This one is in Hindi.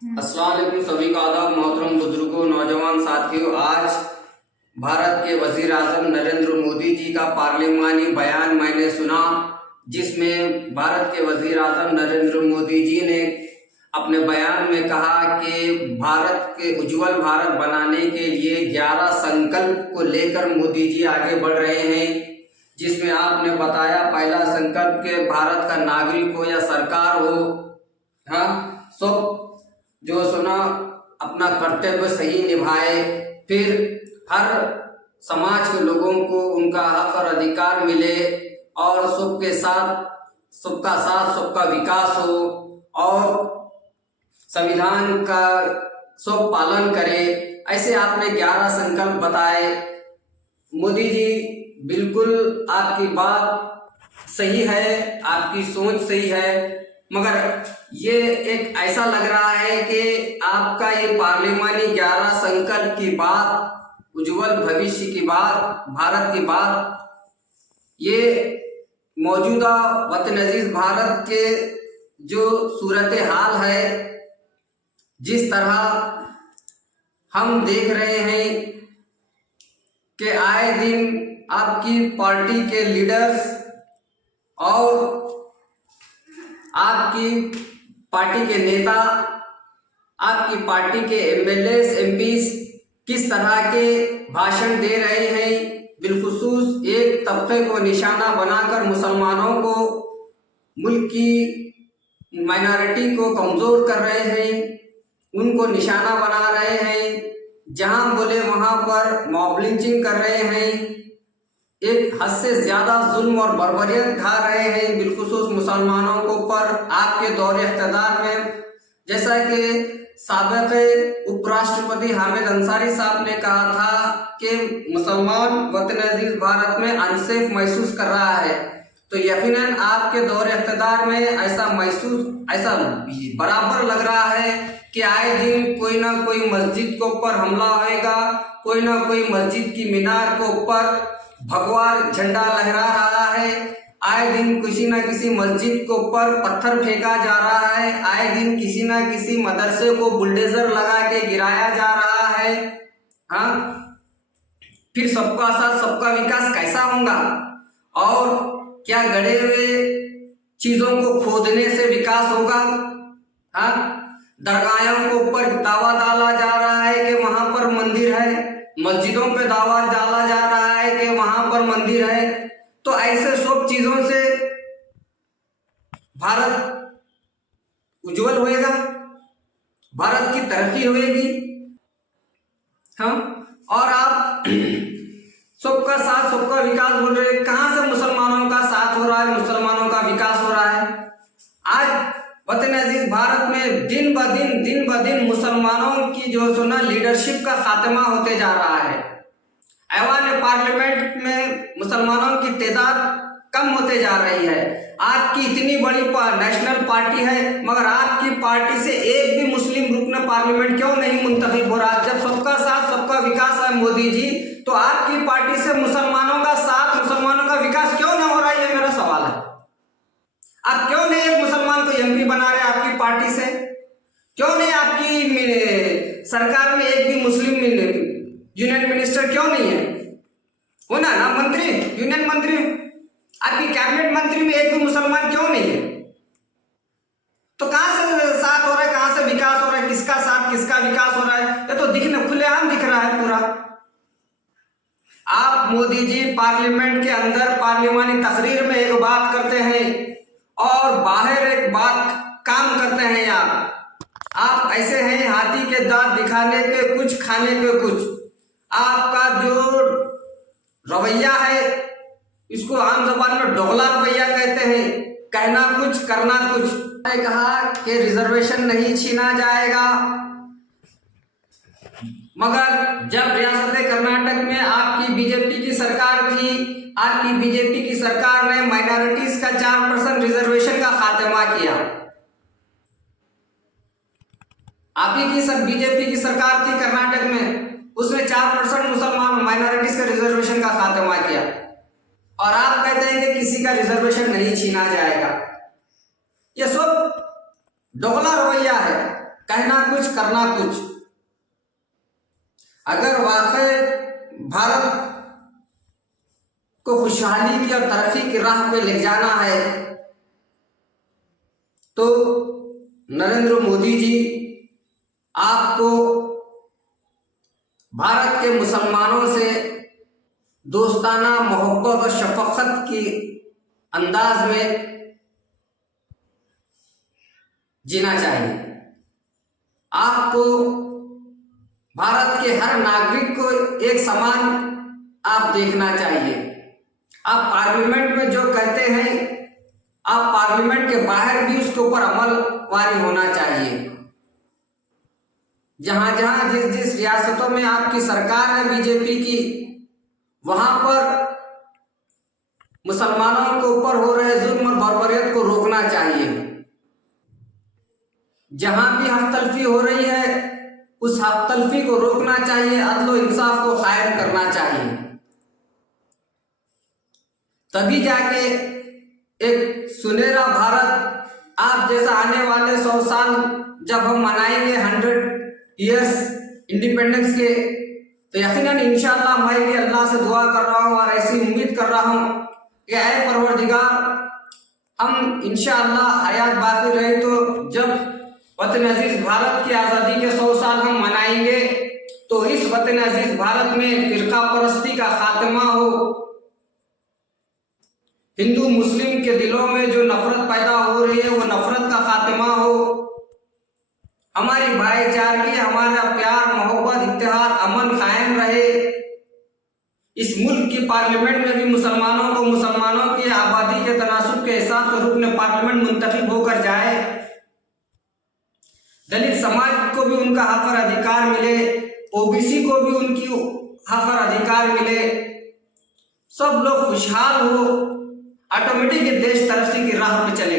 अस्सलाम वालेकुम, सभी का आदाब। मोहतरम बुजुर्गों, नौजवान साथियों, आज भारत के वजीर आजम नरेंद्र मोदी जी का पार्लियामानी बयान मैंने सुना, जिसमें भारत के वजीर आजम नरेंद्र मोदी जी ने अपने बयान में कहा कि भारत के उज्जवल भारत बनाने के लिए 11 संकल्प को लेकर मोदी जी आगे बढ़ रहे हैं। जिसमें आपने बताया, पहला संकल्प के भारत का नागरिक हो या सरकार हो, हाँ, सब जो सुना अपना कर्तव्य सही निभाए। फिर हर समाज के लोगों को उनका हक और अधिकार मिले और सबके साथ सबका साथ सबका विकास हो और संविधान का सब पालन करे। ऐसे आपने 11 संकल्प बताए। मोदी जी, बिल्कुल आपकी बात सही है, आपकी सोच सही है, मगर ये एक ऐसा लग रहा है कि आपका ये पार्लियामानी 11 संकल्प की बात, उज्जवल भविष्य की बात, भारत की बात, ये मौजूदा वतन अजीज भारत के जो सूरत हाल है, जिस तरह हम देख रहे हैं कि आए दिन आपकी पार्टी के लीडर्स और आपकी पार्टी के नेता, आपकी पार्टी के एमएलए एमपीस किस तरह के भाषण दे रहे हैं, बिलखुसूस एक तबके को निशाना बनाकर मुसलमानों को, मुल्क की माइनॉरिटी को कमज़ोर कर रहे हैं, उनको निशाना बना रहे हैं। जहां बोले वहां पर मॉब लिंचिंग कर रहे हैं, एक हद से ज़्यादा जुल्म और बर्बरियत खा रहे हैं बिलखुसूस मुसलमानों को ऊपर। आपके दौरे इख्तियार में, जैसा कि साबिक़ उपराष्ट्रपति हामिद अंसारी साहब ने कहा था कि मुसलमान वतन अजीज भारत में अनसेफ महसूस कर रहा है, तो यकीनन आपके दौरे इख्तियार में ऐसा बराबर लग रहा है कि आए दिन कोई ना कोई मस्जिद के ऊपर हमला होएगा, कोई ना कोई मस्जिद की मीनार के ऊपर भगवा झंडा लहरा रहा है, आए दिन किसी न किसी मस्जिद के ऊपर पत्थर फेंका जा रहा है, आए दिन किसी न किसी मदरसे को बुलडोजर लगा के गिराया जा रहा है। हाँ, फिर सबका साथ सबका विकास कैसा होगा? और क्या गड़े हुए चीजों को खोदने से विकास होगा? हाँ, दरगाहों के ऊपर दावा डाला जा रहा है कि वहां पर मंदिर है, मस्जिदों पे दावा डाला जा रहा है कि वहां पर मंदिर है, तो ऐसे सब चीजों से भारत उज्जवल होएगा, भारत की तरक्की होएगी। हाँ, और आप सबका साथ सबका विकास बोल रहे हैं, कहां से मुसलमानों का साथ हो रहा है, मुसलमानों का विकास हो रहा है? आज वतन अजीज भारत में दिन ब दिन मुसलमानों की जो सुना लीडरशिप का खात्मा होते जा रहा है। ऐवान पार्लियामेंट में मुसलमानों की तादाद कम होते जा रही है। आपकी इतनी बड़ी नेशनल पार्टी है, मगर आपकी पार्टी से एक भी मुस्लिम रुकन पार्लियामेंट क्यों नहीं मुंतखब हो रहा? जब सबका साथ सबका विकास है मोदी जी, तो आपकी पार्टी से मुसलमानों का साथ, मुसलमानों का विकास क्यों ना हो रहा है? ये मेरा सवाल है। आप क्यों नहीं एक मुसलमान को एमपी बना रहे? आपकी पार्टी से क्यों नहीं? आपकी सरकार में एक भी मुस्लिम यूनियन मिनिस्टर क्यों नहीं है? होना ना मंत्री, यूनियन मंत्री, आपकी कैबिनेट मंत्री में एक भी मुसलमान क्यों नहीं है? तो कहां से साथ हो रहा है, कहां से विकास हो रहा है, किसका साथ किसका विकास हो रहा है? ये तो दिखने खुलेआम दिख रहा है पूरा। आप मोदी जी पार्लियामेंट के अंदर पार्लियामानी तकरीर में एक बात करते हैं और बाहर एक बात काम करते हैं। आप ऐसे हैं हाथी के दांत दिखाने के कुछ, खाने के कुछ। आपका जो रवैया है, इसको आम जबान में डोगला रवैया कहते हैं, कहना कुछ करना कुछ। मैंने कहा कि रिजर्वेशन नहीं छीना जाएगा, मगर जब रियासत कर्नाटक में आपकी बीजेपी की सरकार थी, आपकी बीजेपी की सरकार ने माइनॉरिटीज का 4% रिजर्वेशन का खात्मा किया। आप ही की सब बीजेपी की सरकार थी कर्नाटक में, उसने 4% मुसलमान माइनॉरिटीज का रिजर्वेशन का खात्मा किया, और आप कहते हैं कि किसी का रिजर्वेशन नहीं छीना जाएगा। यह सब दोगला रवैया है। कहना कुछ करना कुछ। अगर वाकई भारत को खुशहाली की और तरक्की की राह पे ले जाना है तो नरेंद्र मोदी जी आपको भारत के मुसलमानों से दोस्ताना मोहब्बत और शफकत की अंदाज में जीना चाहिए। आपको भारत के हर नागरिक को एक समान आप देखना चाहिए। आप पार्लियामेंट में जो कहते हैं आप पार्लियामेंट के बाहर भी उसके ऊपर अमलवारी होना चाहिए। जहां जहां जिस जिस रियासतों में आपकी सरकार है बीजेपी की, वहां पर मुसलमानों के ऊपर हो रहे जुल्म और बर्बरियत को रोकना चाहिए। जहां भी हफ्तल्फी हो रही है उस हफ्तल्फी को रोकना चाहिए, अदल व इंसाफ को कायम करना चाहिए। तभी जाके एक सुनहरा भारत आप जैसा आने वाले 100 साल जब हम मनाएंगे 100 ईयर्स इंडिपेंडेंस के, तो यकीनन इंशाअल्लाह मैं भी अल्लाह से दुआ कर रहा हूँ और ऐसी उम्मीद कर रहा हूँ कि ऐ परवरदिगार, हम इंशाअल्लाह हयात बाकी रहे तो जब वतन अजीज भारत की आज़ादी के 100 साल हम मनाएंगे तो इस वतन अजीज भारत में फिरका परस्ती का खात्मा हो, हिंदू मुस्लिम के दिलों में जो नफरत पैदा हो रही है वो नफरत का खात्मा हो, हमारी भाईचारगी, हमारा प्यार मोहब्बत इत्तेहाद अमन कायम रहे। इस मुल्क की पार्लियामेंट में भी मुसलमानों को मुसलमानों की आबादी के तनासुब के हिसाब से रुकन पार्लियामेंट मुंतखब होकर जाए, दलित समाज को भी उनका हक और अधिकार मिले, ओबीसी को भी उनकी हक और अधिकार मिले, सब लोग खुशहाल हो, ऑटोमेटिक देश तरक्की की राह पे चले।